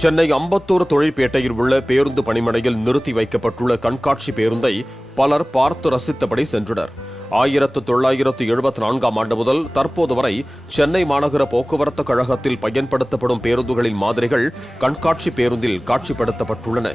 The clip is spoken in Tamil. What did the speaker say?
சென்னை அம்பத்தூர் தொழிற்பேட்டையில் உள்ள பேருந்து பணிமனையில் நிறுத்தி வைக்கப்பட்டுள்ள கண்காட்சி பேருந்தை பலர் பார்த்து ரசித்தபடி சென்றனர். 1974ஆம் ஆண்டு முதல் தற்போது வரை சென்னை மாநகர போக்குவரத்து கழகத்தில் பயன்படுத்தப்படும் பேருந்துகளின் மாதிரிகள் கண்காட்சி பேருந்தில் காட்சிப்படுத்தப்பட்டுள்ளன.